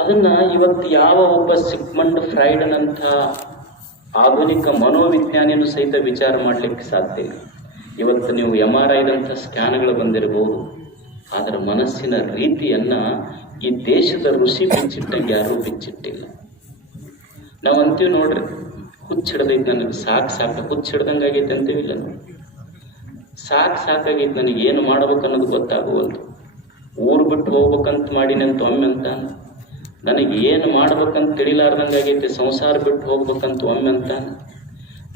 ಅದನ್ನ ಇವತ್ತು ಯಾವ ಒಬ್ಬ ಸಿಗ್ಮಂಡ್ ಫ್ರೈಡನಂಥ ಆಧುನಿಕ ಮನೋವಿಜ್ಞಾನಿಯನ್ನು ಸಹಿತ ವಿಚಾರ ಮಾಡಲಿಕ್ಕೆ ಸಾಧ್ಯ ಇಲ್ಲ. ಇವತ್ತು ನೀವು ಎಂ ಆರ್ ಐದಂಥ ಸ್ಕ್ಯಾನ್ಗಳು ಬಂದಿರಬಹುದು. ಆದರೆ ಮನಸ್ಸಿನ ರೀತಿಯನ್ನ ಈ ದೇಶದ ಋಷಿ ಬಿಚ್ಚಿಟ್ಟಂಗೆ ಯಾರೂ ಬಿಚ್ಚಿಟ್ಟಿಲ್ಲ. ನಾವು ಅಂತೀವಿ ನೋಡ್ರಿ ಹುಚ್ಚಿಡ್ದೈತೆ ನನಗೆ, ಸಾಕು ಸಾಕು ಹುಚ್ಚಿಡ್ದಂಗೆ ಆಗೈತೆ ಅಂತೀವಿಲ್ಲ ಸಾಕು ಸಾಕಾಗೈತೆ ನನಗೆ ಏನು ಮಾಡ್ಬೇಕು ಅನ್ನೋದು ಊರು ಬಿಟ್ಟು ಹೋಗ್ಬೇಕಂತ ಮಾಡಿನಂತ ಒಮ್ಮೆ ಅಂತ ನನಗೆ ಏನು ಮಾಡ್ಬೇಕಂತ ತಿಳಿಲಾರ್ದಂಗೆ ಆಗೈತಿ ಸಂಸಾರ ಬಿಟ್ಟು ಹೋಗ್ಬೇಕಂತ ಒಮ್ಮೆ ಅಂತ.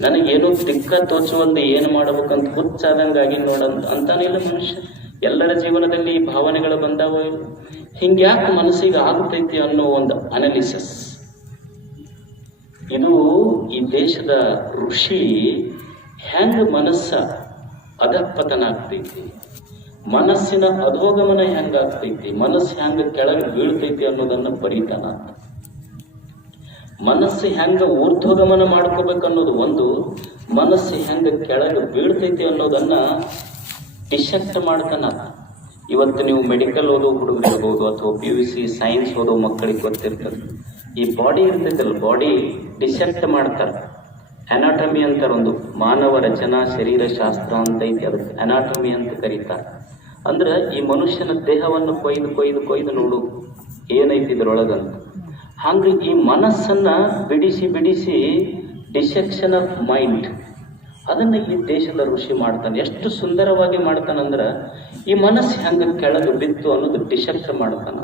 ನನಗೇನು ದಿಕ್ಕ ತೋಚುವಂತೆ ಏನು ಮಾಡ್ಬೇಕಂತ ಹುಚ್ಚಾದಂಗಾಗಿ ನೋಡಂತ ಅಂತಾನಿಲ್ಲ ಮನುಷ್ಯ. ಎಲ್ಲರ ಜೀವನದಲ್ಲಿ ಈ ಭಾವನೆಗಳು ಬಂದಾವ ಹಿಂಗ್ಯಾಕೆ ಮನಸ್ಸಿಗೆ ಆಗ್ತೈತಿ ಅನ್ನೋ ಒಂದು ಅನಾಲಿಸಿಸ್ ಇದು ಈ ದೇಶದ ಋಷಿ ಹೆಂಗ ಮನಸ್ಸ ಅಧಪತನ ಆಗ್ತೈತಿ ಮನಸ್ಸಿನ ಅಧೋಗಮನ ಹೆಂಗಾಗ್ತೈತಿ? ಮನಸ್ಸು ಹೆಂಗ ಕೆಳಗೆ ಬೀಳ್ತೈತಿ ಅನ್ನೋದನ್ನ ಬರೀತಾನ. ಮನಸ್ಸು ಹೆಂಗ ಊರ್ಧ್ವಗಮನ ಅನ್ನೋದು ಒಂದು, ಮನಸ್ಸು ಹೆಂಗ ಕೆಳಗೆ ಬೀಳ್ತೈತಿ ಅನ್ನೋದನ್ನ ಡಿಸೆಕ್ಟ್ ಮಾಡ್ತಾನ ಇವತ್ತು ನೀವು ಮೆಡಿಕಲ್ ಓದೋ ಹುಡುಗರು ಇರ್ಬೋದು ಅಥವಾ ಪಿ ಯು ಸಿ ಸೈನ್ಸ್ ಓದೋ ಮಕ್ಕಳಿಗೆ ಗೊತ್ತಿರ್ತದೆ. ಈ ಬಾಡಿ ಇರ್ತೈತಲ್ಲ ಬಾಡಿ ಡಿಸೆಕ್ಟ್ ಮಾಡ್ತಾರೆ. ಅನಾಟಮಿ ಅಂತಾರೆ ಒಂದು ಮಾನವ ರಚನಾ ಶರೀರ ಶಾಸ್ತ್ರ ಅಂತ ಐತಿ ಅದಕ್ಕೆ ಅನಾಟಮಿ ಅಂತ ಕರೀತಾರೆ. ಅಂದ್ರೆ ಈ ಮನುಷ್ಯನ ದೇಹವನ್ನು ಕೊಯ್ದು ಕೊಯ್ದು ಕೊಯ್ದು ನೋಡು, ಏನೈತಿ ಇದ್ರೊಳಗಂತ. ಹಂಗೆ ಈ ಮನಸ್ಸನ್ನ ಬಿಡಿಸಿ ಬಿಡಿಸಿ ಡಿಸೆಕ್ಷನ್ ಆಫ್ ಮೈಂಡ್, ಅದನ್ನ ಈ ದೇಶದ ಋಷಿ ಮಾಡ್ತಾನೆ. ಎಷ್ಟು ಸುಂದರವಾಗಿ ಮಾಡ್ತಾನಂದ್ರ ಈ ಮನಸ್ಸು ಹೆಂಗೆ ಕೆಳಗೆ ಬಿತ್ತು ಅನ್ನೋದು ಡಿಸೆಕ್ಟ್ ಮಾಡ್ತಾನ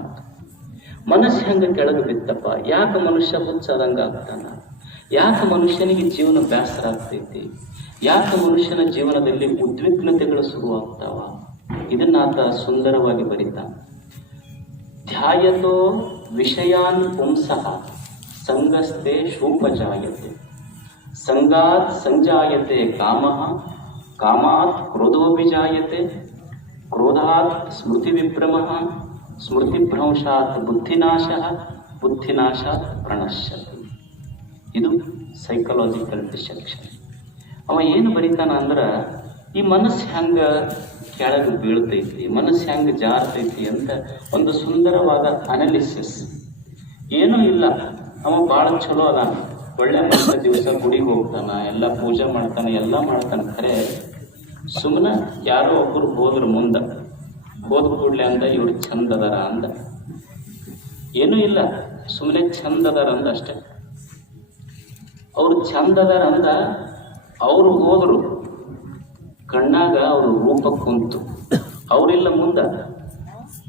ಮನಸ್ಸು ಹೆಂಗೆ ಕೆಳಗೆ ಬಿತ್ತಪ್ಪ? ಯಾಕೆ ಮನುಷ್ಯ ಹುಚ್ಚಾದಂಗ ಆಗ್ತಾನ? ಯಾಕೆ ಮನುಷ್ಯನಿಗೆ ಜೀವನ ಬೇಸರ ಆಗ್ತೈತಿ? ಯಾಕೆ ಮನುಷ್ಯನ ಜೀವನದಲ್ಲಿ ಉದ್ವಿಗ್ನತೆಗಳು ಶುರುವಾಗ್ತಾವ? ಇದನ್ನ ಆತ ಸುಂದರವಾಗಿ ಬರಿತ. ಧ್ಯಾಯತೋ ವಿಷಯಾನ್ ಪುಂಸಃ ಸಂಗಸ್ತೆ ಶೂಪಜಾಯತೆ. ಸಂಗಾತ್ ಸಂಜಾಯತೆ ಕಾಮಃ, ಕಾಮಾತ್ ಕ್ರೋಧೋಭಿಜಾಯತೆ. ಕ್ರೋಧಾತ್ ಸ್ಮೃತಿ ವಿಭ್ರಮ ಸ್ಮೃತಿಭ್ರಂಶಾತ್ ಬುದ್ಧಿನಾಶಃ, ಬುದ್ಧಿನಾಶಾತ್ ಪ್ರಣಶ್ಯತೆ. ಇದು ಸೈಕಲಾಜಿಕಲ್ ಡಿಸೆಕ್ಷನ್ ಅವ ಏನು ಬರೀತಾನ ಅಂದ್ರೆ, ಈ ಮನಸ್ಸು ಹೆಂಗ ಕೆಳಗೆ ಬೀಳ್ತೈತಿ ಮನಸ್ಸು ಹೆಂಗೆ ಜಾರ್ತೈತಿ ಅಂತ ಒಂದು ಸುಂದರವಾದ ಅನಾಲಿಸಿಸ್ ಏನೂ ಇಲ್ಲ, ಅವ ಭಾಳ ಚಲೋ ಅದ ಒಳ್ಳೆ ಮನುಷ್ಯ ದಿವಸ ಗುಡಿಗೆ ಹೋಗ್ತಾನ, ಎಲ್ಲ ಪೂಜೆ ಮಾಡ್ತಾನೆ, ಎಲ್ಲ ಮಾಡ್ತಾನೆ. ಖರೆ ಸುಮ್ಮನೆ ಯಾರೋ ಒಬ್ಬರು ಹೋದ್ರು ಮುಂದೆ, ಹೋದ ಕೂಡಲೇ ಅಂದ, ಇವ್ರು ಚಂದ ಅದಾರ ಅಂದ. ಏನೂ ಇಲ್ಲ ಸುಮ್ಮನೆ ಚಂದ ಅದಾರ ಅಂದ ಅಷ್ಟೆ. ಅವ್ರು ಚಂದ ಅಂದ, ಅವರು ಹೋದ್ರು. ಕಣ್ಣಾಗ ಅವ್ರ ರೂಪ ಕುಂತು. ಅವರಿಲ್ಲ ಮುಂದ.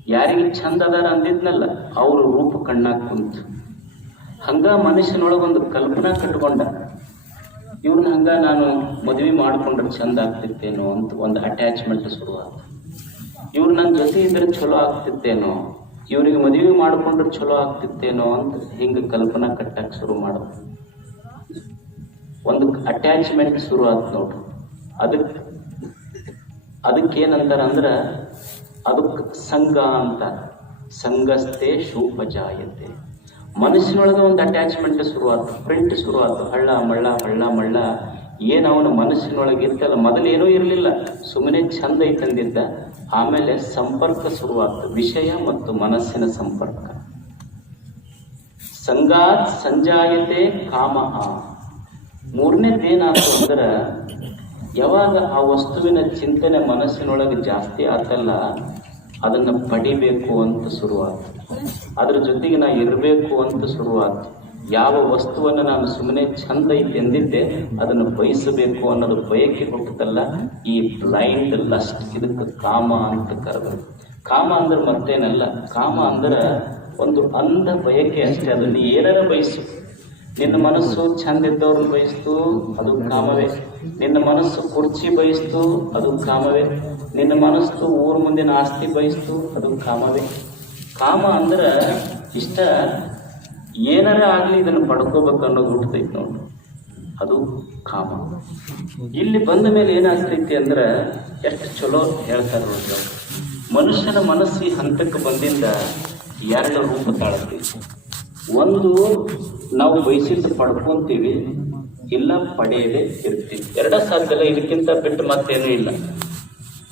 ಯಾರಿಗೆ ಚಂದ ಅದಾರ ಅಂದಿದ್ನಲ್ಲ, ಅವ್ರ ರೂಪ ಕಣ್ಣಾಗ ಕುಂತು. ಹಂಗ ಮನುಷ್ಯನೊಳಗೊಂದು ಕಲ್ಪನಾ ಕಟ್ಕೊಂಡ. ಇವ್ರನ್ನ ಹಂಗ ನಾನು ಮದುವೆ ಮಾಡ್ಕೊಂಡ್ರೆ ಚಂದ ಆಗ್ತಿತ್ತೇನೋ ಅಂತ ಒಂದು ಅಟ್ಯಾಚ್ಮೆಂಟ್ ಶುರುವಾತ. ಇವ್ರು ನನ್ನ ಜೊತೆ ಇದ್ರೆ ಚಲೋ ಆಗ್ತಿತ್ತೇನೋ, ಇವ್ರಿಗೆ ಮದುವೆ ಮಾಡ್ಕೊಂಡ್ರೆ ಚಲೋ ಆಗ್ತಿತ್ತೇನೋ ಅಂತ ಹಿಂಗೆ ಕಲ್ಪನಾ ಕಟ್ಟಕ್ಕೆ ಶುರು ಮಾಡೋದು. ಒಂದು ಅಟ್ಯಾಚ್ಮೆಂಟ್ ಶುರು ಆಯ್ತು ನೋಡ್ರಿ. ಅದಕ್ಕೆ ಅದಕ್ಕೇನಂತಾರ ಅಂದ್ರೆ ಅದಕ್ಕೆ ಸಂಘ ಅಂತ. ಸಂಘಸ್ಥೆ ಶೂಪಜಾಯತೆ. ಮನಸ್ಸಿನೊಳಗೆ ಒಂದು ಅಟ್ಯಾಚ್ಮೆಂಟ್ ಶುರುವಾತು ಪ್ರಿಂಟ್ ಶುರುವಾತು. ಹಳ್ಳ, ಮಳ್ಳ ಹಳ್ಳ, ಮಳ್ಳ. ಏನು ಅವನ ಮನಸ್ಸಿನೊಳಗೆ ಇರ್ತಲ್ಲ, ಮೊದಲೇನೂ ಇರಲಿಲ್ಲ. ಸುಮ್ಮನೆ ಚಂದ ಐತಂದಿದ್ದ ಆಮೇಲೆ ಸಂಪರ್ಕ ಶುರುವಾಯ್ತು ವಿಷಯ ಮತ್ತು ಮನಸ್ಸಿನ ಸಂಪರ್ಕ. ಸಂಗಾತ್ ಸಂಜಾಯತೆ ಕಾಮಹ ಮೂರನೇದೇನಾಯ್ತು ಅಂದ್ರೆ ಯಾವಾಗ ಆ ವಸ್ತುವಿನ ಚಿಂತನೆ ಮನಸ್ಸಿನೊಳಗೆ ಜಾಸ್ತಿ ಆತಲ್ಲ, ಅದನ್ನ ಪಡಿಬೇಕು ಅಂತ ಶುರುವಾತು. ಅದ್ರ ಜೊತೆಗೆ ನಾ ಇರಬೇಕು ಅಂತ ಶುರುವಾತು. ಯಾವ ವಸ್ತುವನ್ನು ನಾನು ಸುಮ್ಮನೆ ಚಂದ ಎಂದಿದ್ದೆ ಅದನ್ನು ಬಯಸಬೇಕು ಅನ್ನೋದು ಬಯಕೆ ಹುಟ್ಟುತ್ತಲ್ಲ, ಈ ಬ್ಲೈಂಡ್ ಲಸ್ಟ್ ಇದಕ್ಕೆ ಕಾಮ ಅಂತ ಕರೆದ್ರು. ಕಾಮ ಅಂದ್ರೆ ಮತ್ತೇನಲ್ಲ, ಕಾಮ ಅಂದ್ರೆ ಒಂದು ಅಂಧ ಬಯಕೆ ಅಷ್ಟೇ, ಅದನ್ನು ಏನಾರ ಬಯಸು. ನಿನ್ನ ಮನಸ್ಸು ಚಂದ ಇದ್ದವ್ರನ್ನ ಬಯಸ್ತು, ಅದು ಕಾಮವೇ. ನಿನ್ನ ಮನಸ್ಸು ಕುರ್ಚಿ ಬಯಸ್ತು, ಅದು ಕಾಮವೇ. ನಿನ್ನ ಮನಸ್ಸು ಊರ ಮುಂದಿನ ಆಸ್ತಿ ಬಯಸ್ತು, ಅದು ಕಾಮವೇ. ಕಾಮ ಅಂದ್ರೆ ಇಷ್ಟ ಏನಾರ ಆಗಲಿ ಇದನ್ನು ಪಡ್ಕೋಬೇಕು ಅನ್ನೋದು ಹುಟ್ಟತೈತಿ ನೋಡಿ. ಅದು ಕಾಮ. ಇಲ್ಲಿ ಬಂದ ಮೇಲೆ ಏನಾಗ್ತೈತಿ ಅಂದ್ರೆ ಎಷ್ಟು ಚಲೋ ಹೇಳ್ತಾರೆ ನೋಡ್ರಿ ಮನುಷ್ಯನ ಮನಸ್ಸು ಹಂತಕ್ಕೆ ಬಂದಿಂದ ಎರಡು ರೂಪ ತಾಳತೈತಿ ಒಂದು ನಾವು ಬಯಸಿಸಿ ಪಡ್ಕೊಂತೀವಿ, ಇಲ್ಲ ಪಡೆಯದೆ ಇರ್ತೀವಿ. ಎರಡ ಸಾಧ್ಯಲ್ಲ ಇದಕ್ಕಿಂತ ಬಿಟ್ಟು ಮತ್ತೇನೂ ಇಲ್ಲ.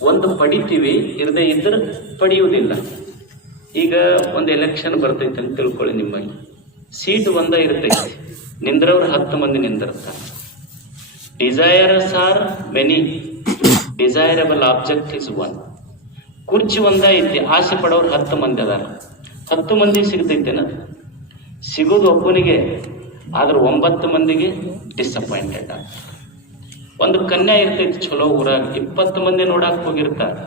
ಒಂದು ಪಡಿತೀವಿ, ಇರದೇ ಇದ್ರೆ ಪಡೆಯುವುದಿಲ್ಲ. ಈಗ ಒಂದು ಎಲೆಕ್ಷನ್ ಬರ್ತೈತೆ ಅಂತ ತಿಳ್ಕೊಳ್ಳಿ ನಿಮ್ಮಲ್ಲಿ. ಸೀಟ್ ಒಂದ ಇರ್ತೈತೆ. ನಿಂದ್ರವ್ರು ಹತ್ತು ಮಂದಿ ನಿಂದಿರ್ತಾರೆ. Desires are many desirable object is one ಕುರ್ಚಿ ಒಂದ ಐತಿ, ಆಸೆ ಪಡೋರು ಹತ್ತು ಮಂದಿ ಅದಾರ. ಹತ್ತು ಮಂದಿ ಸಿಗ್ತೈತೇನ ಸಿಗೋದು ಒಬ್ಬನಿಗೆ, ಆದ್ರೆ ಒಂಬತ್ತು ಮಂದಿಗೆ ಡಿಸಪಾಯಿಂಟೆಡ್ ಒಂದು ಕನ್ಯಾ ಇರ್ತೈತಿ, ಚಲೋ ಊರಾಗ, ಇಪ್ಪತ್ತು ಮಂದಿ ನೋಡಕ್ ಹೋಗಿರ್ತಾರೆ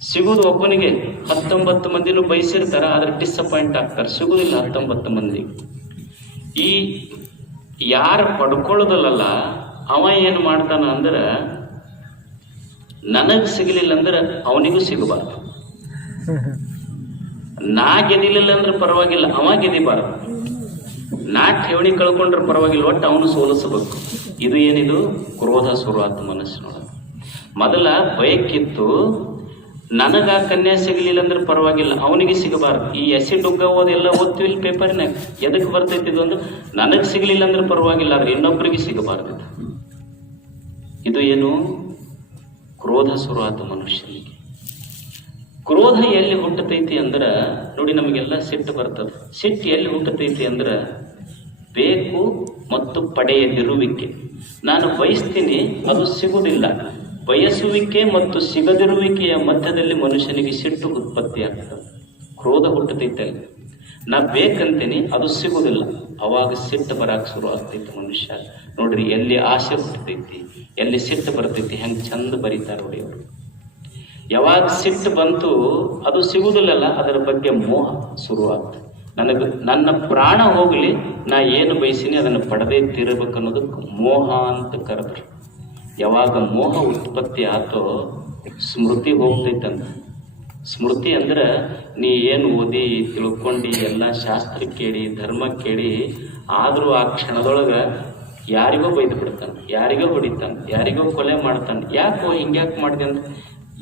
ಸಿಗೋದು ಒಬ್ಬನಿಗೆ ಹತ್ತೊಂಬತ್ತು ಮಂದಿನೂ ಬಯಸಿರ್ತಾರ ಆದ್ರೆ ಡಿಸಪಾಯಿಂಟ್ ಆಗ್ತಾರೆ. ಸಿಗೋದಿಲ್ಲ ಹತ್ತೊಂಬತ್ತು ಮಂದಿ. ಈ ಯಾರು ಪಡ್ಕೊಳ್ಳೋದಲ್ಲ ಅವ ಏನು ಮಾಡ್ತಾನ ಅಂದ್ರೆ, ನನಗೆ ಸಿಗಲಿಲ್ಲ ಅಂದ್ರೆ ಅವನಿಗೂ ಸಿಗಬಾರ್ದು. ನಾ ಗೆದಿಲಿಲ್ಲ ಅಂದ್ರೆ ಪರವಾಗಿಲ್ಲ, ಅವ ಗೆದಿಬಾರದು. ನಾ ಠೇವಣಿ ಕಳ್ಕೊಂಡ್ರೆ ಪರವಾಗಿಲ್ಲ, ಒಟ್ಟು ಅವನು ಸೋಲಿಸಬೇಕು. ಇದು ಏನಿದು? ಕ್ರೋಧ ಶುರುವಾತ ಮನಸ್ಸಿನೊಳಗೆ. ಮೊದಲ ಬಯಕ್ಕಿತ್ತು ನನಗ ಕನ್ಯಾ ಸಿಗಲಿಲ್ಲ ಅಂದ್ರೆ ಪರವಾಗಿಲ್ಲ, ಅವನಿಗೆ ಸಿಗಬಾರ್ದು. ಈ ಎಸಿಡ್ ಉಗ್ಗ ಓದೆಲ್ಲ ಓದ್ತೀವಿ ಇಲ್ಲಿ ಪೇಪರ್ನಾಗ ಎದಕ್ಕೆ ಬರ್ತೈತಿ ಇದು ಅಂದ್ರೆ, ನನಗೆ ಸಿಗಲಿಲ್ಲ ಅಂದ್ರೆ ಪರವಾಗಿಲ್ಲ, ಆದ್ರೆ ಇನ್ನೊಬ್ಬರಿಗೆ ಸಿಗಬಾರ್ದು ಇದು. ಏನು? ಕ್ರೋಧ ಶುರುವಾತ ಮನುಷ್ಯನಿಗೆ. ಕ್ರೋಧ ಎಲ್ಲಿ ಹುಟ್ಟತೈತಿ ಅಂದ್ರೆ, ನೋಡಿ ನಮಗೆಲ್ಲ ಸಿಟ್ಟು ಬರ್ತದೆ. ಸಿಟ್ಟು ಎಲ್ಲಿ ಹುಟ್ಟತೈತಿ ಅಂದ್ರೆ, ಬೇಕು ಮತ್ತು ಪಡೆಯದಿರುವಿಕೆ. ನಾನು ಬಯಸ್ತೀನಿ, ಅದು ಸಿಗುವುದಿಲ್ಲ. ಬಯಸುವಿಕೆ ಮತ್ತು ಸಿಗದಿರುವಿಕೆಯ ಮಧ್ಯದಲ್ಲಿ ಮನುಷ್ಯನಿಗೆ ಸಿಟ್ಟು ಉತ್ಪತ್ತಿ ಆಗ್ತದೆ. ಕ್ರೋಧ ಹುಟ್ಟತೈತೆ ನಾ ಬೇಕಂತೀನಿ, ಅದು ಸಿಗುವುದಿಲ್ಲ. ಅವಾಗ ಸಿಟ್ಟು ಬರಾಕ್ ಶುರು ಆಗ್ತೈತಿ ಮನುಷ್ಯ. ನೋಡ್ರಿ, ಎಲ್ಲಿ ಆಸೆ ಹುಟ್ಟತೈತಿ ಎಲ್ಲಿ ಸಿಟ್ಟು ಬರ್ತೈತಿ, ಹೆಂಗೆ ಚಂದ ಬರೀತಾರೆ ನೋಡಿ ಅವರು. ಯಾವಾಗ ಸಿಟ್ಟು ಬಂತು ಅದು ಸಿಗುವುದಿಲ್ಲಲ್ಲ ಅದರ ಬಗ್ಗೆ ಮೋಹ ಶುರುವಾಗ್ತದೆ. ನನಗೆ, ನನ್ನ ಪ್ರಾಣ ಹೋಗಲಿ, ನಾ ಏನು ಬಯಸಿನಿ ಅದನ್ನು ಪಡೆದೇ ಅನ್ನೋದಕ್ಕೆ ಮೋಹ ಅಂತ ಕರೆದ್ರು. ಯಾವಾಗ ಮೋಹ ಉತ್ಪತ್ತಿ ಆತೋ, ಸ್ಮೃತಿ ಹೋಗ್ತೈತಂತ. ಸ್ಮೃತಿ ಅಂದ್ರೆ ನೀ ಏನು ಓದಿ, ತಿಳ್ಕೊಂಡು ಎಲ್ಲ ಶಾಸ್ತ್ರ ಕೇಳಿ, ಧರ್ಮ ಕೇಳಿ, ಆದರೂ ಆ ಕ್ಷಣದೊಳಗೆ ಯಾರಿಗೋ ಬೈದು ಬಿಡ್ತಾನೆ, ಯಾರಿಗೋ ಹೊಡಿತಾನೆ, ಯಾರಿಗೋ ಕೊಲೆ ಮಾಡ್ತಾನೆ, ಯಾಕೋ ಹಿಂಗ್ಯಾಕೆ ಮಾಡಿದೆ ಅಂತ.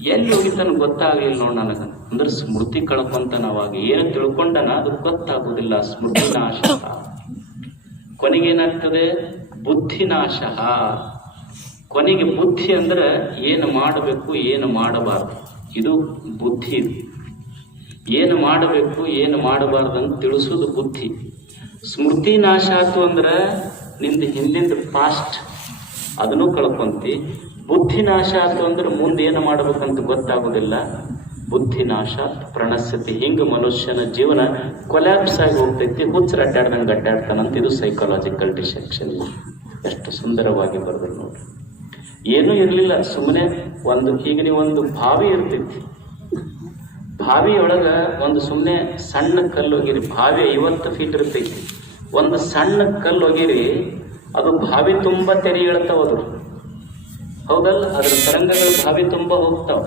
ಎಲ್ಲಿ ಹೋಗಿತಾನ ಗೊತ್ತಾಗಲಿಲ್ಲ ನೋಡ್ ನನಗ. ಅಂದ್ರೆ ಸ್ಮೃತಿ ಕಳ್ಕೊಂತಾನ ಅವಾಗ ಏನು ತಿಳ್ಕೊಂಡನ ಅದು ಗೊತ್ತಾಗುದಿಲ್ಲ. ಸ್ಮೃತಿ ನಾಶ. ಕೊನೆಗೇನಾಗ್ತದೆ? ಬುದ್ಧಿ ನಾಶ. ಕೊನೆಗೆ ಬುದ್ಧಿ ಅಂದ್ರೆ ಏನು ಮಾಡಬೇಕು, ಏನು ಮಾಡಬಾರ್ದು. ಇದು ಬುದ್ಧಿ. ಇದು. ಏನು ಮಾಡಬೇಕು, ಏನು ಮಾಡಬಾರ್ದು ಅಂತ ತಿಳಿಸೋದು ಬುದ್ಧಿ. ಸ್ಮೃತಿ ನಾಶ ಆಯ್ತು ಅಂದ್ರೆ ನಿಮ್ದು ಹಿಂದಿಂದ ಪಾಸ್ಟ್ ಅದನ್ನು ಕಳ್ಕೊಂತಿ. ಬುದ್ಧಿ ನಾಶ ಆಯ್ತು ಅಂದ್ರೆ ಮುಂದೆ ಏನು ಮಾಡಬೇಕಂತ ಗೊತ್ತಾಗೋದಿಲ್ಲ. ಬುದ್ಧಿ ನಾಶ ಹಿಂಗೆ ಹಿಂಗ ಮನುಷ್ಯನ ಜೀವನ ಕೊಲ್ಯಾಪ್ಸ್ ಆಗಿ ಹೋಗ್ತೈತಿ. ಹುಚ್ಚರ ಅಡ್ಡಾಡ್ದಂಗೆ ಅಡ್ಡಾಡ್ತಾನಂತ ಇದು ಸೈಕಾಲಜಿಕಲ್ ಡಿಸೆಕ್ಷನ್ ಎಷ್ಟು ಸುಂದರವಾಗಿ ಬರೆದ್ರು ನೋಡಿ ಏನೂ ಇರಲಿಲ್ಲ. ಸುಮ್ಮನೆ ಒಂದು ಈಗ ನೀವು ಒಂದು ಬಾವಿ ಇರ್ತೈತಿ. ಬಾವಿಯೊಳಗೆ ಒಂದು ಸುಮ್ಮನೆ ಸಣ್ಣ ಕಲ್ಲು ಹೋಗಿರಿ. ಬಾವಿ ಐವತ್ತು ಫೀಟ್ ಇರ್ತೈತಿ. ಒಂದು ಸಣ್ಣ ಕಲ್ಲು ಹೋಗಿರಿ. ಅದು ಬಾವಿ ತುಂಬ ತೆರೆ ಅದು. ಹೌದಲ್ಲ? ಅದ್ರ ತರಂಗಗಳು ಬಾವಿ ತುಂಬ ಹೋಗ್ತಾವ.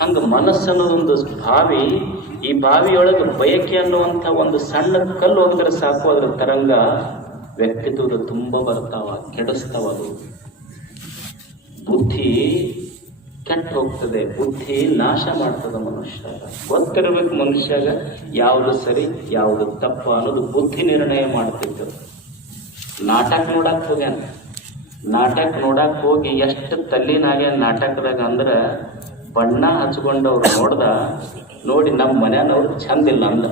ಹಂಗೆ ಮನಸ್ಸು ಅನ್ನೋದೊಂದು ಬಾವಿ ಈ ಬಾವಿಯೊಳಗೆ ಬಯಕೆ ಅನ್ನುವಂಥ ಒಂದು ಸಣ್ಣ ಕಲ್ಲು ಹೋಗಿದ್ರೆ ಸಾಕು, ಅದ್ರ ತರಂಗ ವ್ಯಕ್ತಿತ್ವದ ತುಂಬ ಬರ್ತಾವ, ಕೆಡಿಸ್ತಾವ ಅದು. ಬುದ್ಧಿ ಕೆಟ್ಟ ಹೋಗ್ತದೆ, ಬುದ್ಧಿ ನಾಶ ಮಾಡ್ತದೆ ಮನುಷ್ಯ ಗೊತ್ತಿರಬೇಕು ಮನುಷ್ಯಾಗ ಯಾವುದು ಸರಿ, ಯಾವುದು ತಪ್ಪು ಅನ್ನೋದು ಬುದ್ಧಿ ನಿರ್ಣಯ ಮಾಡ್ತಿತ್ತು. ನಾಟಕ ನೋಡಕ್ ಹೋಗ್ಯಾನ ನಾಟಕ ನೋಡಕ್ ಹೋಗಿ ಎಷ್ಟು ತಲ್ಲಿನಾಗೆ ನಾಟಕದಾಗ ಅಂದ್ರ ಬಣ್ಣ ಹಚ್ಕೊಂಡವ್ರು ನೋಡ್ದ, ನೋಡಿ ನಮ್ಮ ಚಂದ ಇಲ್ಲ ಅಂದ.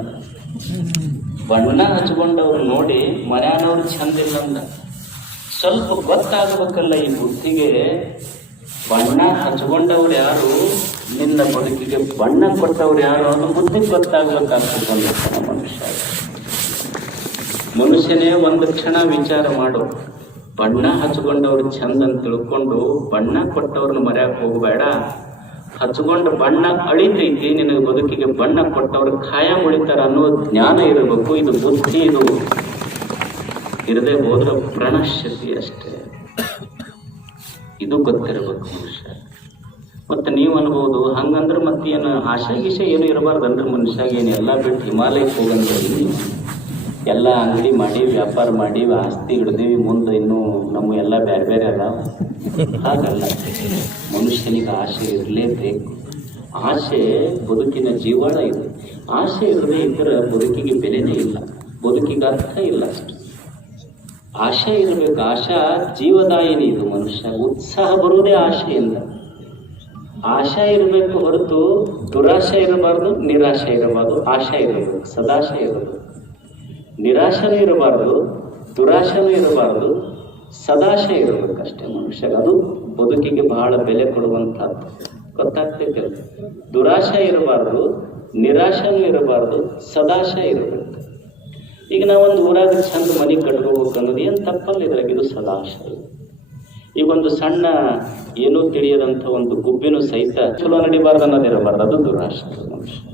ಬಣ್ಣ ಹಚ್ಕೊಂಡವ್ರು ನೋಡಿ ಮನ್ಯಾನವ್ರು ಚಂದ ಇಲ್ಲ ಅಂದ. ಸ್ವಲ್ಪ ಗೊತ್ತಾಗಬೇಕಲ್ಲ ಈ ಬುದ್ಧಿಗೆ? ಬಣ್ಣ ಹಚ್ಕೊಂಡವ್ರು ಯಾರು? ನಿನ್ನ ಬದುಕಿಗೆ ಬಣ್ಣ ಕೊಟ್ಟವ್ರು ಯಾರು ಅನ್ನೋ ಬುದ್ಧಿ ಗೊತ್ತಾಗ್ಬೇಕಂತ ಬಂದಿರ್ತಾನೆ ಮನುಷ್ಯ. ಮನುಷ್ಯನೇ ಒಂದು ಕ್ಷಣ ವಿಚಾರ ಮಾಡು. ಬಣ್ಣ ಹಚ್ಕೊಂಡವ್ರು ಚಂದ ಅಂತ ತಿಳ್ಕೊಂಡು ಬಣ್ಣ ಕೊಟ್ಟವ್ರನ್ನ ಮರ್ಯಾಕ್ ಹೋಗಬೇಡ. ಹಚ್ಕೊಂಡ ಬಣ್ಣ ಅಳಿತೈತಿ, ನಿನಗೆ ಬದುಕಿಗೆ ಬಣ್ಣ ಕೊಟ್ಟವ್ರು ಖಾಯಂ ಉಳಿತಾರ ಅನ್ನೋ ಜ್ಞಾನ ಇರಬೇಕು, ಇದು ಬುದ್ಧಿ, ಇದು ಇರದೆ ಹೋದ್ರೆ ಪ್ರಣಶ್ಯತಿ ಅಷ್ಟೇ. ಇದು ಗೊತ್ತಿರಬೇಕು ಮನುಷ್ಯ. ಮತ್ತೆ ನೀವು ಅನ್ಬೋದು, ಹಂಗಂದ್ರೆ ಮತ್ತೆ ಏನು ಆಶೆ ಗೀಶೆ ಏನು ಇರಬಾರ್ದನ್ರಿ ಮನುಷ್ಯಾಗ ಏನು ಎಲ್ಲ ಬಿಟ್ಟು ಹಿಮಾಲಯಕ್ಕೆ ಹೋಗಂದ್ರೆ ಎಲ್ಲ ಅಂಗಡಿ ಮಾಡಿ, ವ್ಯಾಪಾರ ಮಾಡಿ, ಆಸ್ತಿ ಹಿಡ್ದೀವಿ. ಮುಂದೆ ಇನ್ನೂ ನಮ್ಮ ಎಲ್ಲ ಬೇರೆ ಬೇರೆ ಅದಾವ. ಹಾಗಲ್ಲ. ಮನುಷ್ಯನಿಗೆ ಆಸೆ ಇರಲೇಬೇಕು. ಆಸೆ ಬದುಕಿನ ಜೀವಾಳ ಇದೆ. ಆಸೆ ಇರದೇ ಇದ್ರೆ ಬದುಕಿಗೆ ಬೆಲೆನೇ ಇಲ್ಲ. ಬದುಕಿಗೆ ಅರ್ಥ ಇಲ್ಲ ಅಷ್ಟು. ಆಶೆ ಇರಬೇಕು. ಆಶಾ ಜೀವದಾಯಿನಿ ಇದು ಮನುಷ್ಯ. ಉತ್ಸಾಹ ಬರುವುದೇ ಆಶೆಯಿಂದ. ಆಶಾ ಇರಬೇಕು ಹೊರತು ದುರಾಶೆ ಇರಬಾರ್ದು, ನಿರಾಶೆ ಇರಬಾರ್ದು, ಆಶಾ ಇರಬೇಕು, ಸದಾಶೆ ಇರಬೇಕು. ನಿರಾಶನೂ ಇರಬಾರ್ದು, ದುರಾಶನೂ ಇರಬಾರ್ದು ಸದಾಶೆ ಇರಬೇಕಷ್ಟೇ ಮನುಷ್ಯ. ಅದು ಬದುಕಿಗೆ ಬಹಳ ಬೆಲೆ ಕೊಡುವಂಥದ್ದು. ಗೊತ್ತಾಗ್ತೈತೆ ದುರಾಶೆ ಇರಬಾರ್ದು, ನಿರಾಶನೂ ಇರಬಾರ್ದು, ಸದಾಶಯ ಇರಬೇಕು. ಈಗ ನಾವೊಂದು ಊರಾಗ ಚಂದ ಮನೆ ಕಟ್ಕೋಬೇಕು ಅನ್ನೋದು ಏನು ತಪ್ಪಲ್ಲ ಇದ್ರಾಗ, ಇದು ಸದಾಶಯ. ಈಗ ಒಂದು ಸಣ್ಣ ಏನೂ ತಿಳಿಯದಂಥ ಒಂದು ಗುಬ್ಬಿನೂ ಸಹಿತ ಚಲೋ ನಡಿಬಾರ್ದು ಅನ್ನೋದಿರಬಾರ್ದು ಅದು ದುರಾಶೆ ಮನುಷ್ಯ.